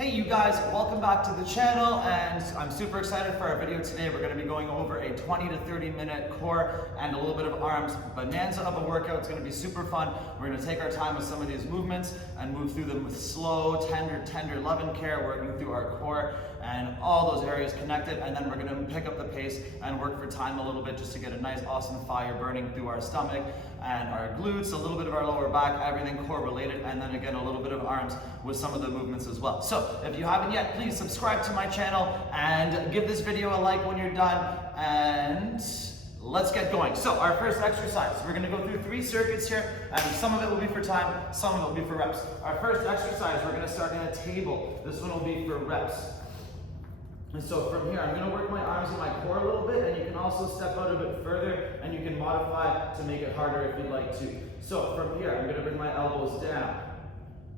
Hey you guys, welcome back to the channel, and I'm super excited for our video today. We're going to be going over a 20 to 30 minute core and a little bit of arms bonanza of a workout. It's going to be super fun. We're going to take our time with some of these movements and move through them with slow, tender, loving care, working through our core and all those areas connected, and then we're going to pick up the pace and work for time a little bit just to get a nice awesome fire burning through our stomach and our glutes, a little bit of our lower back, everything core related, and then again a little bit of arms with some of the movements as well. So if you haven't yet, please subscribe to my channel and give this video a like when you're done, and let's get going. So our first exercise, we're going to go through 3 circuits here, and some of it will be for time, some of it will be for reps. Our first exercise, we're going to start in a table. This one will be for reps. And so from here, I'm going to work my arms and my core a little bit, and you can also step out a bit further, and you can modify to make it harder if you'd like to. So from here, I'm going to bring my elbows down,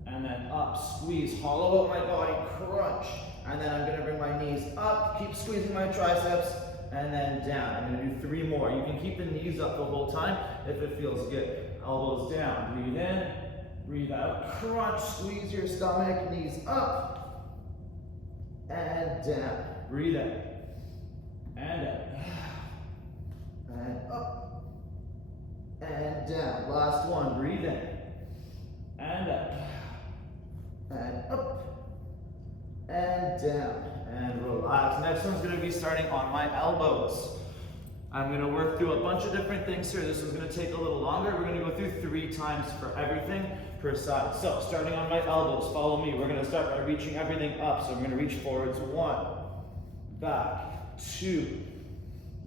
and then up, squeeze, hollow out my body, crunch, and then I'm going to bring my knees up, keep squeezing my triceps, and then down. I'm going to do 3 more. You can keep the knees up the whole time if it feels good. Elbows down, breathe in, breathe out, crunch, squeeze your stomach, knees up, and down. Breathe in, and out, and up, and down. Last one, breathe in, and out, and up, and down, and relax. Next one's going to be starting on my elbows. I'm going to work through a bunch of different things here. This is going to take a little longer. We're going to go through 3 times for everything per side. So starting on my elbows, follow me. We're going to start by reaching everything up. So I'm going to reach forwards, 1, back, 2,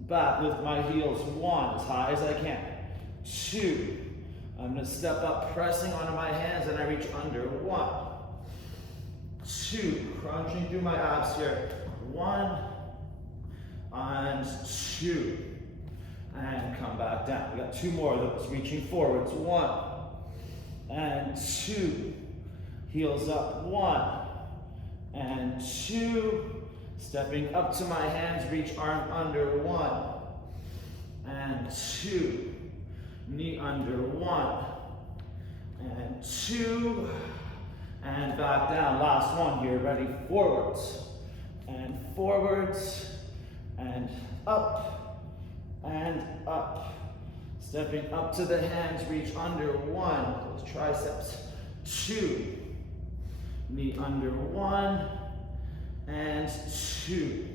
back, lift my heels, 1, as high as I can, 2, I'm going to step up, pressing onto my hands, and I reach under, 1, 2, crunching through my abs here, 1, and 2, and come back down. We got 2 more of those, reaching forwards, 1, and 2, heels up, 1, and 2, stepping up to my hands, reach arm under, 1, and 2, knee under, 1, and 2, and back down. Last one here, ready, forwards, and up, stepping up to the hands, reach under, 1, those triceps, 2, knee under, 1, and 2,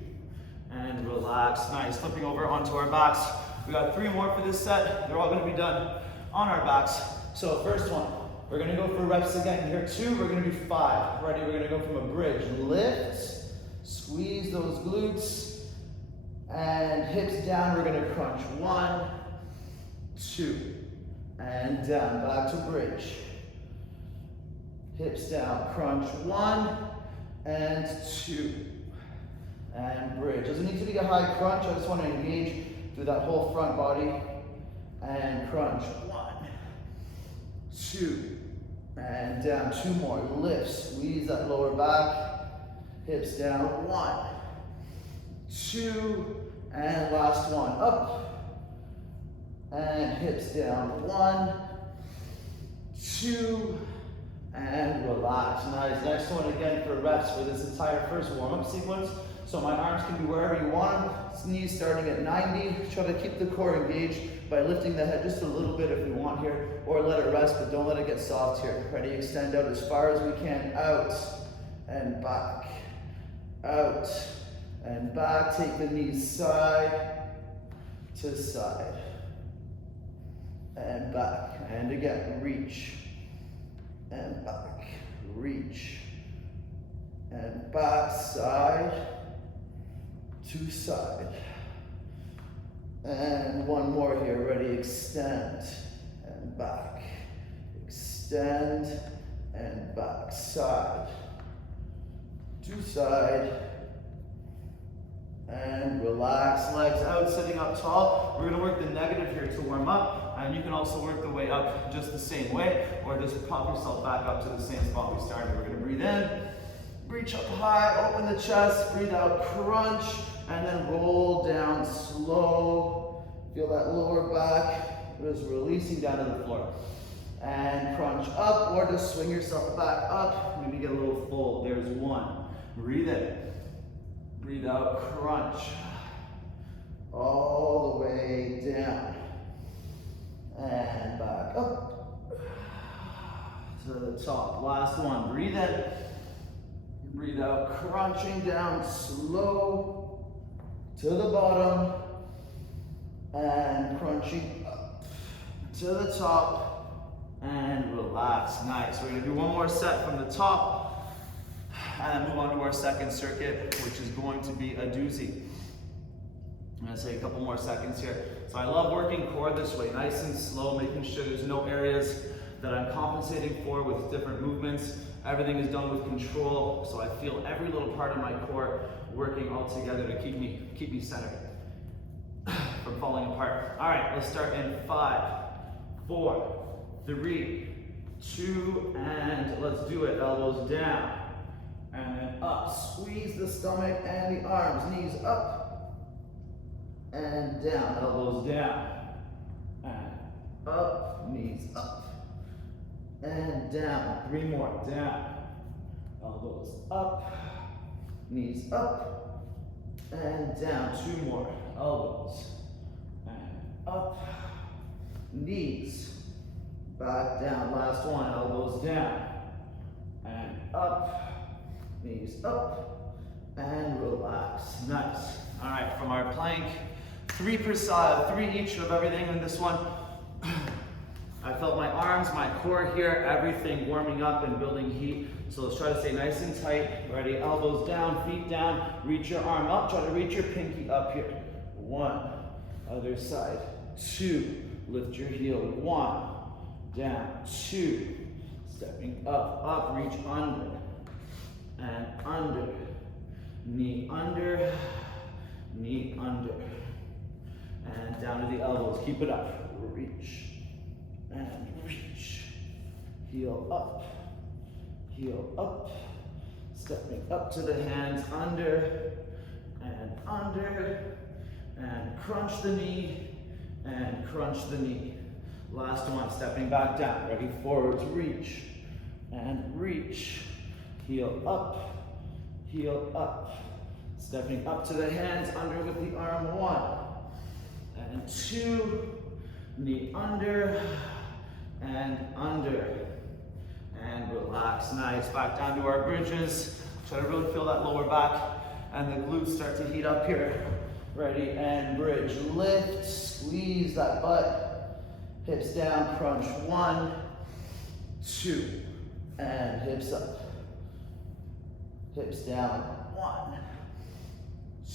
and relax. Nice. Flipping over onto our backs. We got 3 more for this set. They're all going to be done on our backs. So first one, we're going to go for reps again. Here 2, we're going to do 5. Ready? We're going to go from a bridge. Lift, squeeze those glutes, and hips down. We're going to crunch. 1, 2, and down. Back to bridge. Hips down. Crunch. 1, and 2, and bridge. Doesn't need to be a high crunch. I just want to engage through that whole front body, and crunch. 1, 2, and down. 2 more. Lift, squeeze that lower back, hips down. 1, 2, and last one. Up, and hips down. 1, 2, and relax. Nice. Next one again for reps for this entire first warm-up sequence. So my arms can be wherever you want them. Knees starting at 90. Try to keep the core engaged by lifting the head just a little bit if we want here, or let it rest, but don't let it get soft here. Ready? Extend out as far as we can. Out and back. Out and back. Take the knees side to side. And back. And again, reach. And back, reach, and back, side to side. And 1 more here, ready, extend, and back, extend, and back, side to side, and relax, legs out, sitting up tall. We're gonna work the negative here to warm up, and you can also work the way up just the same way, or just pop yourself back up to the same spot we started. We're gonna breathe in, reach up high, open the chest, breathe out, crunch, and then roll down slow. Feel that lower back is releasing down to the floor. And crunch up, up, or just swing yourself back up. Maybe get a little fold. There's one. Breathe in. Breathe out, crunch. All the way down. And back up to the top. Last one. Breathe in. Breathe out, crunching down slow to the bottom. And crunching up to the top. And relax. Nice. We're going to do one more set from the top. And move on to our second circuit, which is going to be a doozy. I'm going to take a couple more seconds here. So I love working core this way, nice and slow, making sure there's no areas that I'm compensating for with different movements. Everything is done with control, so I feel every little part of my core working all together to keep me centered from falling apart. All right, let's start in 5, 4, 3, 2, and let's do it. Elbows down, and then up. Squeeze the stomach and the arms, knees up, and down, elbows down, and up, knees up, and down. 3 more, down, elbows up, knees up, and down. 2 more, elbows, and up, knees, back down. Last one, elbows down, and up, knees up, and relax. Nice. All right, from our plank, 3 per side, 3 each of everything in this one. I felt my arms, my core here, everything warming up and building heat. So let's try to stay nice and tight. Ready, elbows down, feet down, reach your arm up, try to reach your pinky up here. 1, other side, 2, lift your heel, 1, down, 2, stepping up, reach under, and under, knee under, and down to the elbows. Keep it up. Reach and reach. Heel up, stepping up to the hands, under, and crunch the knee, and crunch the knee. Last one, stepping back down. Ready, forwards, reach, and reach. Heel up, stepping up to the hands, under with the arm, 1, and 2, knee under, and relax. Nice. Back down to our bridges. Try to really feel that lower back and the glutes start to heat up here. Ready, and bridge. Lift, squeeze that butt. Hips down, crunch. 1, 2, and hips up. Hips down. 1,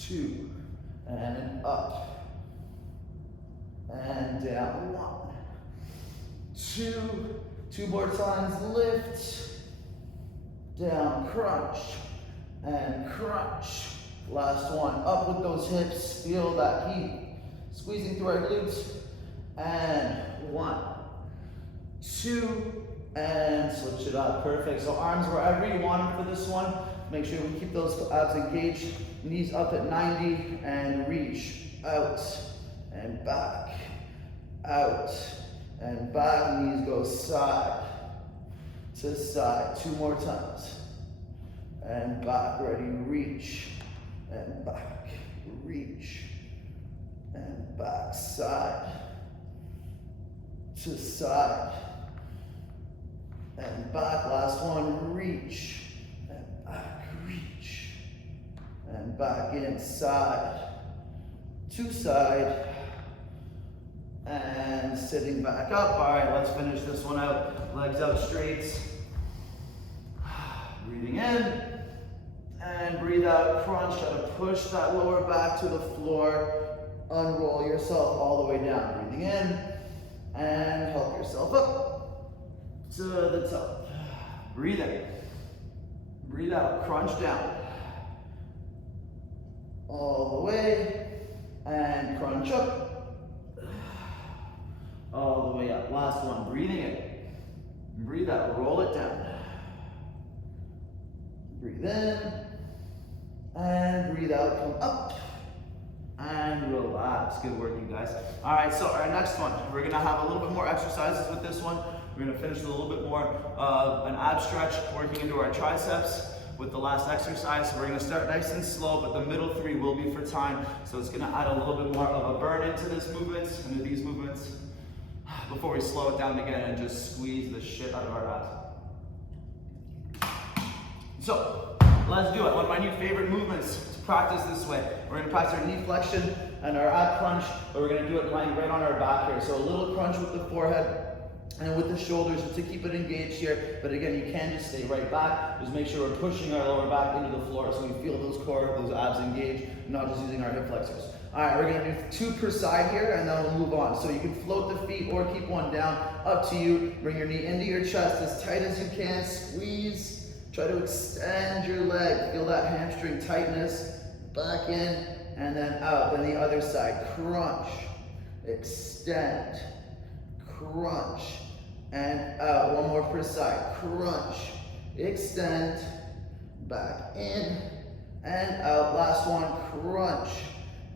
2, and up, and down. 1, 2, 2 more times. Lift, down, crunch, and crunch. Last one, up with those hips. Feel that heat squeezing through our glutes. And 1, 2, and switch it up. Perfect. So arms wherever you want them for this one. Make sure we keep those abs engaged. Knees up at 90, and reach out and back, out and back. Knees go side to side. 2 more times. And back. Ready, reach and back, reach and back, side to side and back. Last one, reach and back, reach and back, inside to side and sitting back up. All right, let's finish this one out. Legs out straight. Breathing in. And breathe out, crunch, try to push that lower back to the floor. Unroll yourself all the way down. Breathing in, and help yourself up to the top. Breathe in. Breathe out, crunch down. All the way, and crunch up. All the way up. Last one, breathing in. Breathe out, roll it down. Breathe in. And breathe out, come up, and relax. Good work, you guys. All right, so our next one, we're gonna have a little bit more exercises with this one. We're gonna finish with a little bit more of an ab stretch, working into our triceps with the last exercise. So we're gonna start nice and slow, but the middle three will be for time. So it's gonna add a little bit more of a burn into this movement, into these movements, before we slow it down again and just squeeze the shit out of our abs. So let's do it. One of my new favorite movements to practice this way. We're gonna practice our knee flexion and our ab crunch, but we're gonna do it lying right on our back here. So a little crunch with the forehead and with the shoulders to keep it engaged here. But again, you can just stay right back. Just make sure we're pushing our lower back into the floor so we feel those core, those abs engaged, not just using our hip flexors. All right, we're gonna do 2 per side here, and then we'll move on. So you can float the feet or keep one down, up to you. Bring your knee into your chest as tight as you can, squeeze. Try to extend your leg, feel that hamstring tightness, back in, and then out. Then the other side, crunch, extend, crunch, and out. One more per side, crunch, extend, back in, and out. Last one, crunch,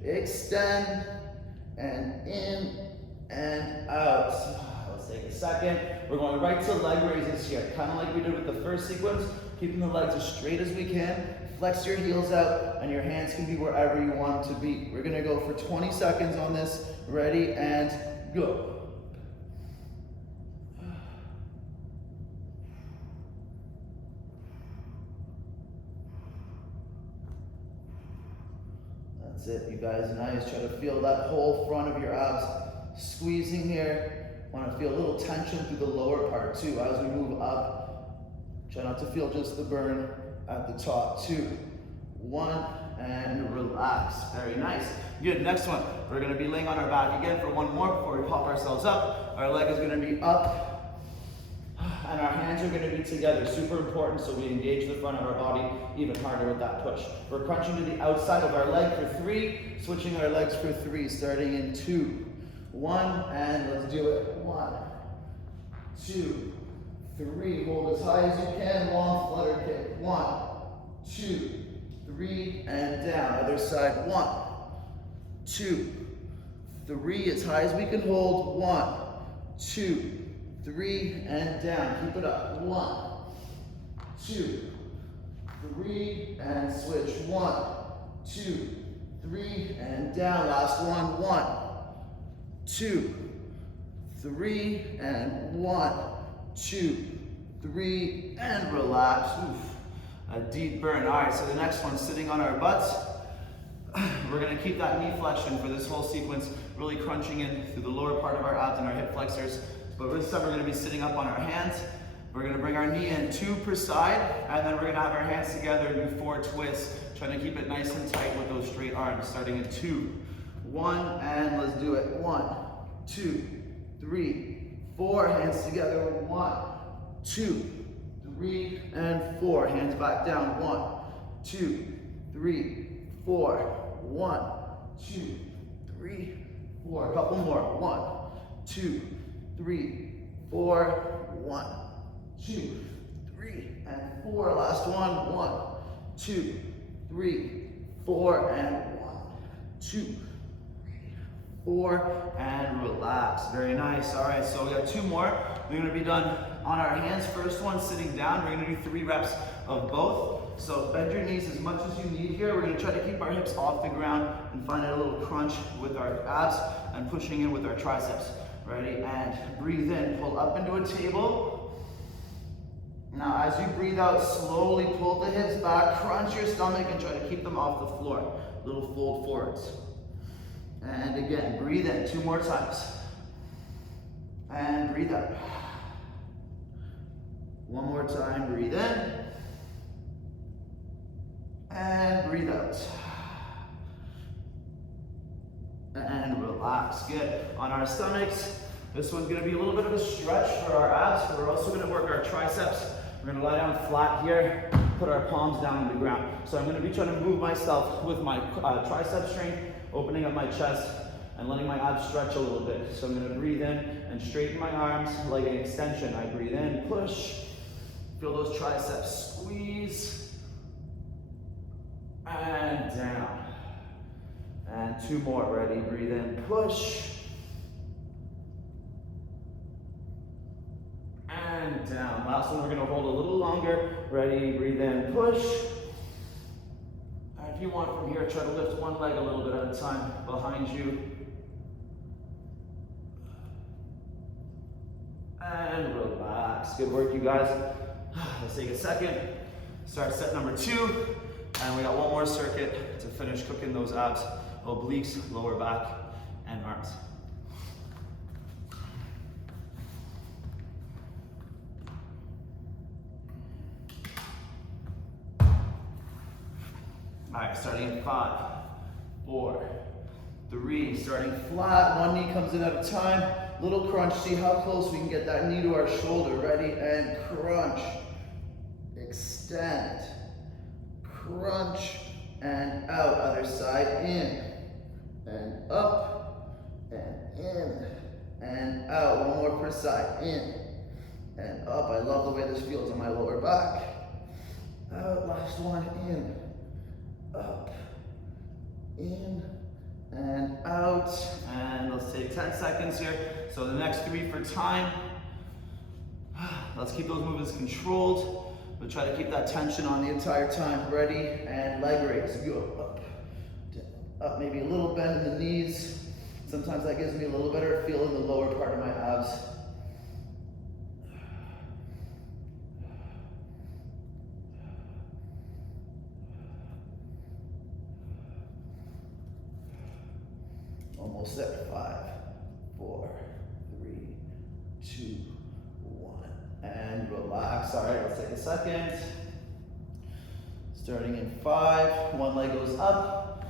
extend, and in, and out. Let's take a second. We're going right to leg raises here, kind of like we did with the first sequence, keeping the legs as straight as we can. Flex your heels out, and your hands can be wherever you want them to be. We're gonna go for 20 seconds on this. Ready, and go. That's it, you guys. Nice. Try to feel that whole front of your abs squeezing here. Want to feel a little tension through the lower part too as we move up. Try not to feel just the burn at the top. 2, 1, and relax. Very nice. Good. Next one. We're going to be laying on our back again for one more before we pop ourselves up. Our leg is going to be up, and our hands are going to be together. Super important, so we engage the front of our body even harder with that push. We're crunching to the outside of our leg for 3, switching our legs for 3, starting in 2, 1, and let's do it. 1, 2, 3. Hold as high as you can. Long flutter kick. 1, 2, 3, and down. Other side. 1, 2, 3. As high as we can hold. 1, 2, 3, and down. Keep it up. 1, 2, 3, and switch. 1, 2, 3, and down. Last one. 1, 2, 3, and 1, 2, 3, and relax. Oof. A deep burn. All right, so the next one, sitting on our butts. We're gonna keep that knee flexion for this whole sequence, really crunching in through the lower part of our abs and our hip flexors. But this time we're gonna be sitting up on our hands. We're gonna bring our knee in 2 per side, and then we're gonna have our hands together and do 4 twists, trying to keep it nice and tight with those straight arms, starting in 2, 1, and let's do it. 1, 2, 3, 4, hands together. 1, 2, 3, and 4. Hands back down. 1, 2, 3, 4. 1, 2, 3, 4. A couple more. 1, 2, 3, 4. 1, 2, 3, and 4. Last one. 1, 2, 3, 4, and 1, 2, 3, 4, and relax. Very nice. All right, so we got 2 more. We're gonna be done on our hands. First one, sitting down. We're gonna do 3 reps of both. So bend your knees as much as you need here. We're gonna try to keep our hips off the ground and find a little crunch with our abs and pushing in with our triceps. Ready? And breathe in, pull up into a table. Now as you breathe out, slowly pull the hips back, crunch your stomach, and try to keep them off the floor. Little fold forwards. And again, breathe in 2 more times. And breathe out. 1 more time, breathe in. And breathe out. And relax. Good. On our stomachs, this one's going to be a little bit of a stretch for our abs, but we're also going to work our triceps. We're going to lie down flat here, put our palms down on the ground. So I'm going to be trying to move myself with my tricep strength, opening up my chest and letting my abs stretch a little bit. So I'm going to breathe in and straighten my arms like an extension. I breathe in, push, feel those triceps squeeze, and down. And 2 more. Ready? Breathe in, push, down. Last one, we're gonna hold a little longer. Ready, breathe in, push. And if you want from here, try to lift one leg a little bit at a time behind you. And relax. Good work, you guys. Let's take a second. Start set number 2. And we got one more circuit to finish cooking those abs, obliques, lower back, and arms. All right, starting in 5, 4, 3, starting flat, one knee comes in at a time, little crunch, see how close we can get that knee to our shoulder, ready, and crunch, extend, crunch, and out, other side, in, and up, and in, and out, one more per side, in, and up. I love the way this feels on my lower back, out, last one, in, up, in, and out, and let's take 10 seconds here. So the next 3 for time. Let's keep those movements controlled, but try to keep that tension on the entire time. Ready, and leg raise, go up, down, up, maybe a little bend in the knees. Sometimes that gives me a little better feel in the lower part of my abs. Almost there. 5, 4, 3, 2, 1, and relax. All right, let's take a second. Starting in 5, one leg goes up,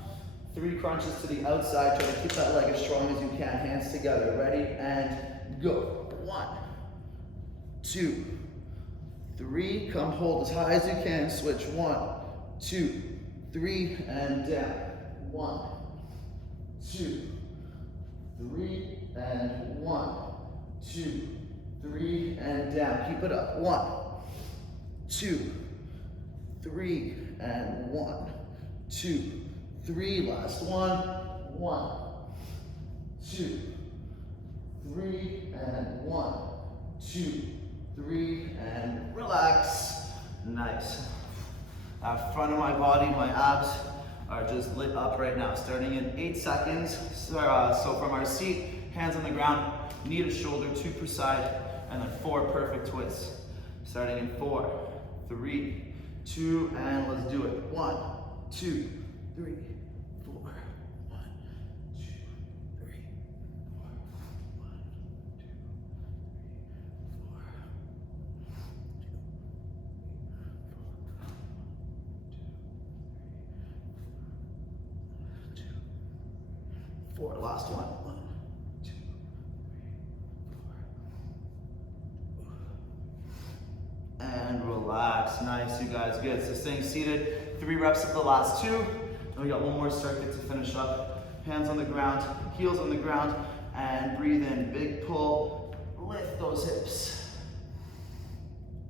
3 crunches to the outside. Try to keep that leg as strong as you can. Hands together. Ready, and go. 1, 2, 3. Come hold as high as you can. Switch. 1, 2, 3, and down. 1, 2, 3, and 1, 2, 3, and down. Keep it up. 1, 2, 3, and 1, 2, 3. Last one. 1, 2, 3, and 1, 2, 3, and relax. Nice. That front of my body, my abs, are just lit up right now. Starting in 8 seconds. So from our seat, hands on the ground, knee to shoulder, 2 per side, and then 4 perfect twists. Starting in 4, 3, 2, and let's do it. 1, 2, 3, 4. 1, 2, 3, 4. 1, 2, 3, 4. 4. Last one. 1, 2, 3, 4. And relax. Nice, you guys. Good. So staying seated. 3 reps of the last 2. And we got one more circuit to finish up. Hands on the ground, heels on the ground, and breathe in. Big pull. Lift those hips.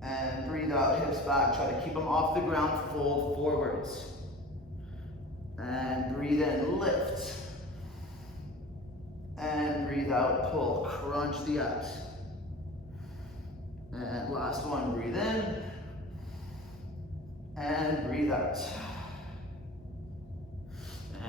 And breathe out. Hips back. Try to keep them off the ground. Fold forwards. And breathe in. Lift. And breathe out, pull, crunch the abs. And last one, breathe in. And breathe out.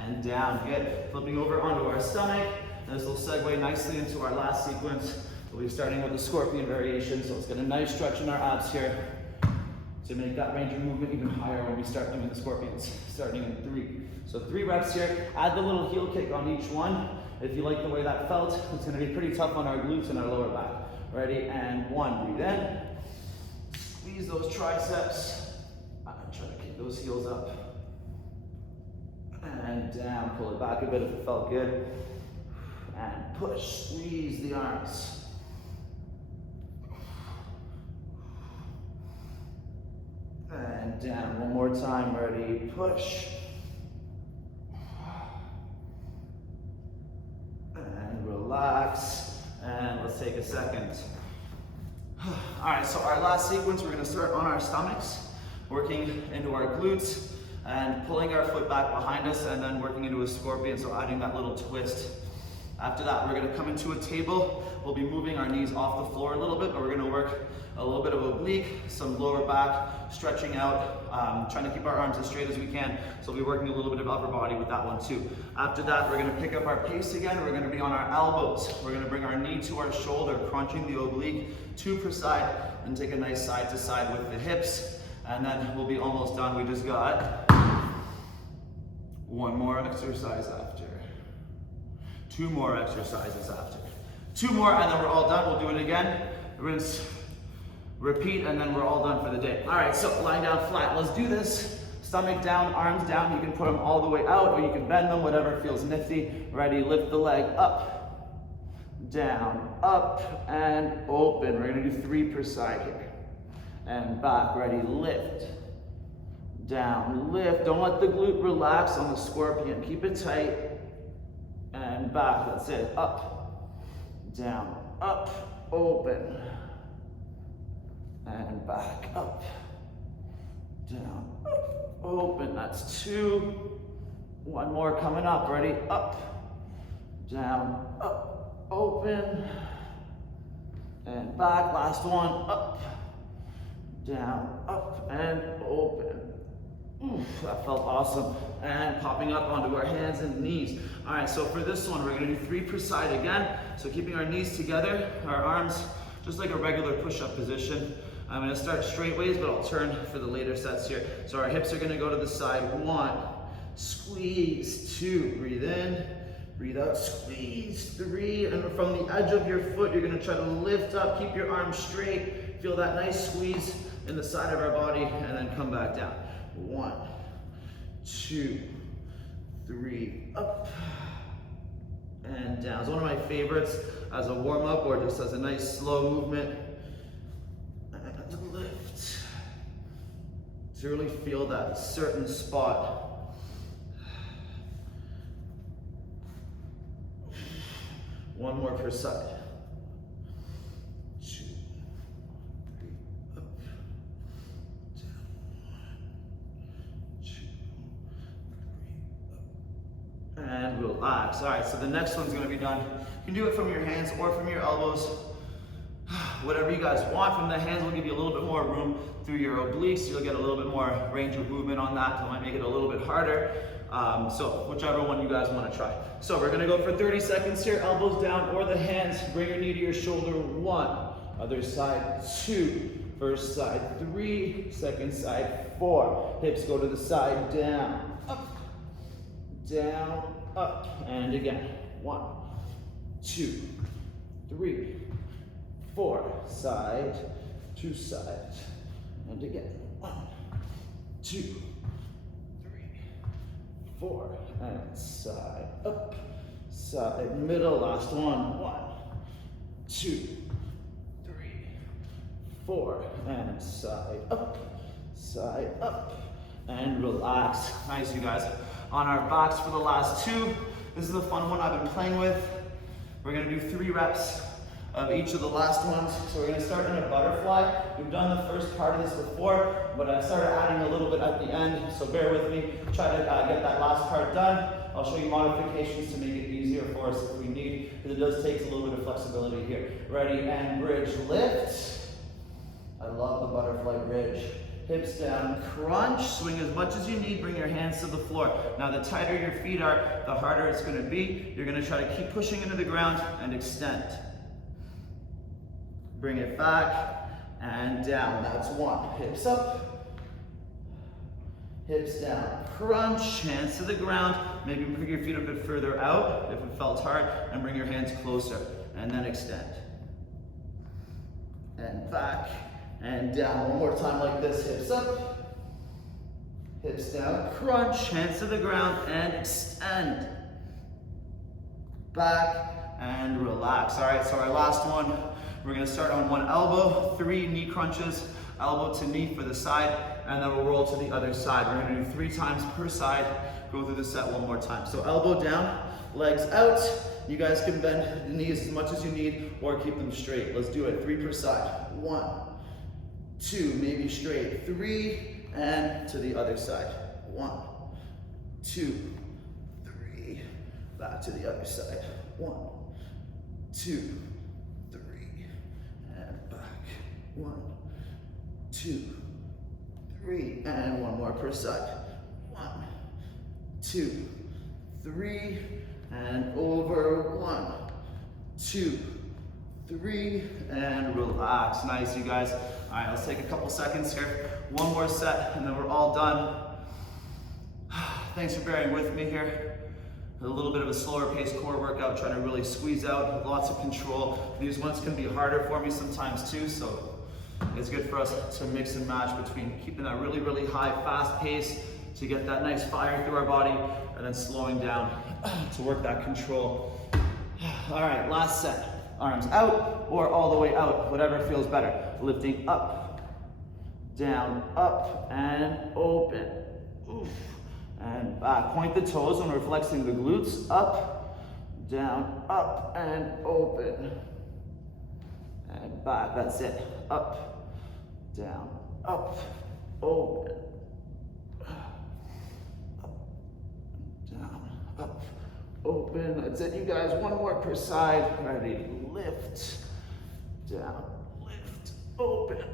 And down, good. Flipping over onto our stomach. And this will segue nicely into our last sequence. We'll be starting with the scorpion variation. So let's get a nice stretch in our abs here to make that range of movement even higher when we start doing the scorpions. Starting in 3. So 3 reps here. Add the little heel kick on each one. If you like the way that felt, it's going to be pretty tough on our glutes and our lower back. Ready, and 1, breathe in. Squeeze those triceps. Try to keep those heels up. And down, pull it back a bit if it felt good. And push, squeeze the arms. And down, one more time, ready, push. Relax, and let's take a second. All right, so our last sequence, we're gonna start on our stomachs, working into our glutes and pulling our foot back behind us and then working into a scorpion, so adding that little twist After that, we're gonna come into a table. We'll be moving our knees off the floor a little bit, but we're gonna work a little bit of oblique, some lower back, stretching out, trying to keep our arms as straight as we can. So we'll be working a little bit of upper body with that one too. After that, we're gonna pick up our pace again. We're gonna be on our elbows. We're gonna bring our knee to our shoulder, crunching the oblique, 2 per side, and take a nice side to side with the hips. And then we'll be almost done. We just got 1 more exercise after. 2 more exercises after. 2 more, and then we're all done. We'll do it again. Rinse, repeat, and then we're all done for the day. All right, so lying down flat. Let's do this. Stomach down, arms down. You can put them all the way out, or you can bend them, whatever feels nifty. Ready, lift the leg up, down, up, and open. We're gonna do 3 per side here. And back, ready, lift, down, lift. Don't let the glute relax on the scorpion. Keep it tight. And back, that's it. Up, down, up, open. And back, up, down, up, open. That's 2. 1 more coming up. Ready? Up, down, up, open. And back. Last one. Up, down, up, and open. Oof, that felt awesome. And popping up onto our hands and knees. All right, so for this one, we're gonna do 3 per side again. So keeping our knees together, our arms just like a regular push-up position. I'm gonna start straight ways, but I'll turn for the later sets here. So our hips are gonna go to the side. 1, squeeze. 2, breathe in, breathe out, squeeze. 3, and from the edge of your foot, you're gonna try to lift up, keep your arms straight. Feel that nice squeeze in the side of our body, and then come back down. 1, 2, 3, up, and down. It's one of my favorites as a warm-up or just as a nice slow movement. And lift. To really feel that certain spot. 1 more per side. 2, 3, up, down. 1, 2, 3, up. And relax. All right, so the next one's gonna be done. You can do it from your hands or from your elbows. Whatever you guys want. From the hands will give you a little bit more room through your obliques. You'll get a little bit more range of movement on that. That might make it a little bit harder. So whichever one you guys want to try. So we're going to go for 30 seconds here. Elbows down or the hands. Bring your knee to your shoulder. 1. Other side. 2. First side. 3. Second side. 4. Hips go to the side. Down. Up. Down. Up. And again. 1, 2, 3, 4, side to side, and again, 1, 2, 3, 4, and side, up, side, middle, last one, 1, 2, 3, 4, and side, up, and relax. Nice, you guys. On our backs for the last 2. This is the fun one I've been playing with. We're gonna do 3 reps of each of the last ones. So we're gonna start in a butterfly. We've done the first part of this before, but I started adding a little bit at the end, so bear with me. Try to get that last part done. I'll show you modifications to make it easier for us if we need, because it does take a little bit of flexibility here. Ready, and bridge, lift. I love the butterfly bridge. Hips down, crunch, swing as much as you need, bring your hands to the floor. Now the tighter your feet are, the harder it's gonna be. You're gonna try to keep pushing into the ground and extend. Bring it back and down, that's 1. Hips up, hips down, crunch, hands to the ground. Maybe bring your feet a bit further out if it felt hard, and bring your hands closer, and then extend. And back. And down, 1 more time like this, hips up, hips down, crunch, hands to the ground, and extend. Back, and relax. All right, so our last one, we're gonna start on 1 elbow, 3 knee crunches, elbow to knee for the side, and then we'll roll to the other side. We're gonna do 3 times per side, go through the set 1 more time. So elbow down, legs out. You guys can bend the knees as much as you need, or keep them straight. Let's do it, 3 per side. 1, 2, maybe straight, 3, and to the other side. 1, 2, 3, back to the other side. 1, 2, 3, and back. 1, 2, 3, and one more per side. 1, 2, 3, and over. 1, 2, 3, and relax. Nice, you guys. All right, let's take a couple seconds here. One more set, and then we're all done. Thanks for bearing with me here. A little bit of a slower paced core workout, trying to really squeeze out, lots of control. These ones can be harder for me sometimes too, so it's good for us to mix and match between keeping that really, really high, fast pace to get that nice fire through our body, and then slowing down to work that control. All right, last set. Arms out or all the way out, whatever feels better. Lifting up, down, up, and open. Oof. And back. Point the toes when we're flexing the glutes. Up, down, up, and open. And back. That's it. Up, down, up, open. Up, down, up, open. That's it, you guys. One more per side. Ready. Lift, down, lift, open.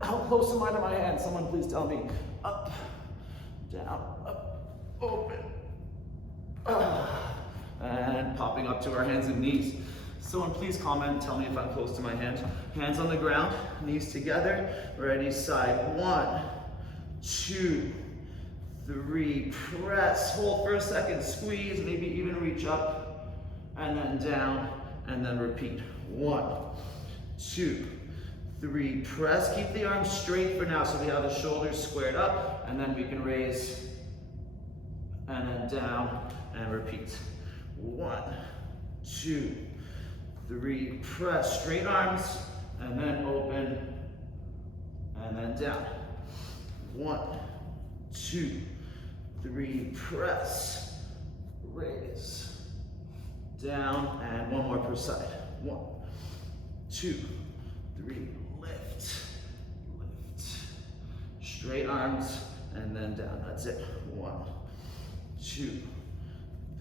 How close am I to my hand? Someone please tell me. Up, down, up, open. And popping up to our hands and knees. Someone please comment and tell me if I'm close to my hand. Hands on the ground, knees together. Ready, side. 1, 2, 3. Press, hold for a second, squeeze, maybe even reach up, and then down, and then repeat. 1, 2, 3. Press, keep the arms straight for now so we have the shoulders squared up, and then we can raise, and then down, and repeat. 1, 2, 3. Press, straight arms, and then open, and then down. 1, 2, 3. Press, raise, down, and one more per side. 1, 2, 3. Lift, lift. Straight arms, and then down. That's it. 1, 2,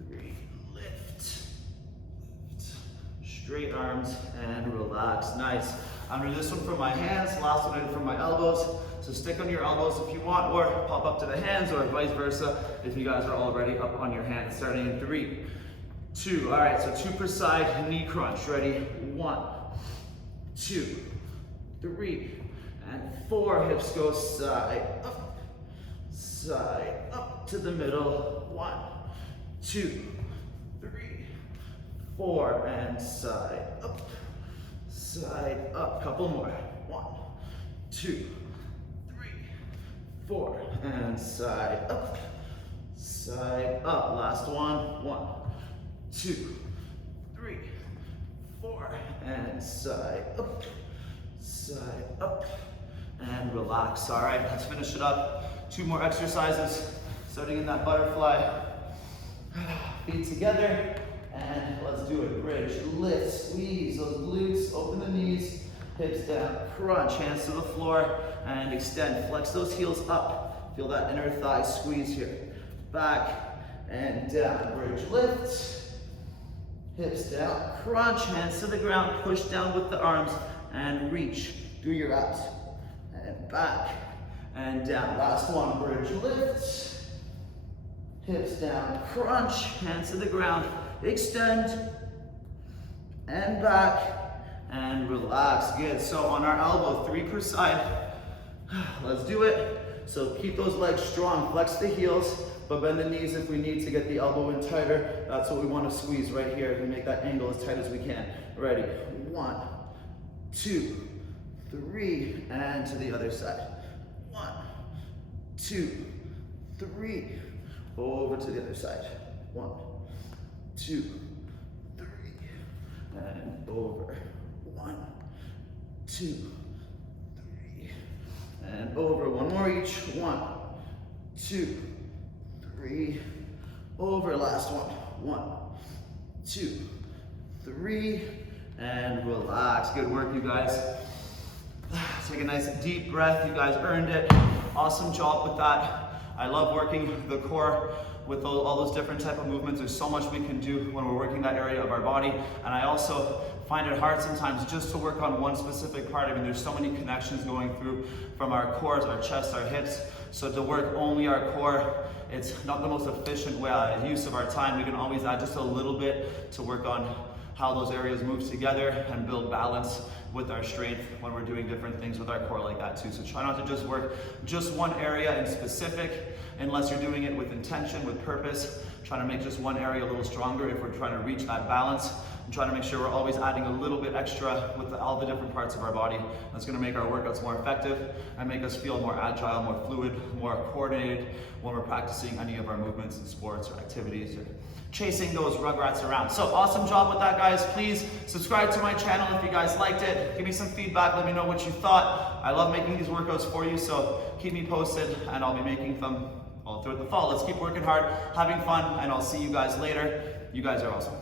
3. Lift, lift. Straight arms, and relax. Nice. I'm gonna do this one from my hands, last one I did from my elbows. So stick on your elbows if you want, or pop up to the hands, or vice versa if you guys are already up on your hands. Starting in 3, 2. All right, so 2 per side, knee crunch. Ready? 1, 2, 3, and 4. Hips go side up to the middle. 1, 2, 3, 4, and side up. Couple more. 1, 2, 3, 4, and side up. Last one. 1, 2, 3, 4, and side up, and relax. All right, let's finish it up. 2 more exercises, starting in that butterfly. Feet together, and let's do it. Bridge, lift, squeeze those glutes, open the knees, hips down, crunch, hands to the floor, and extend. Flex those heels up. Feel that inner thigh squeeze here. Back and down. Bridge, lift. Hips down, crunch, hands to the ground, push down with the arms, and reach through your abs. And back, and down. Last one, bridge, lift. Hips down, crunch, hands to the ground, extend, and back, and relax. Good, so on our elbow, 3 per side. Let's do it. So keep those legs strong, flex the heels, but bend the knees if we need to get the elbow in tighter. That's what we want to squeeze right here and make that angle as tight as we can. Ready? 1, 2, 3, and to the other side. 1, 2, 3, over to the other side. 1, 2, 3, and over. 1, 2, 3, and over. One more each. 1, 2, 3, over. Last one. 1, 2, 3, and relax. Good work, you guys. Take a nice deep breath. You guys earned it. Awesome job with that. I love working the core with all those different type of movements. There's so much we can do when we're working that area of our body. And I also find it hard sometimes just to work on one specific part. I mean, there's so many connections going through from our cores, our chest, our hips. So to work only our core, it's not the most efficient use of our time. We can always add just a little bit to work on how those areas move together and build balance with our strength when we're doing different things with our core like that too. So try not to just work just one area in specific unless you're doing it with intention, with purpose. Trying to make just one area a little stronger if we're trying to reach that balance. And trying to make sure we're always adding a little bit extra with all the different parts of our body. That's going to make our workouts more effective and make us feel more agile, more fluid, more coordinated when we're practicing any of our movements in sports or activities or chasing those rugrats around. So awesome job with that, guys. Please subscribe to my channel if you guys liked it. Give me some feedback. Let me know what you thought. I love making these workouts for you, so keep me posted and I'll be making them all throughout the fall. Let's keep working hard, having fun, and I'll see you guys later. You guys are awesome.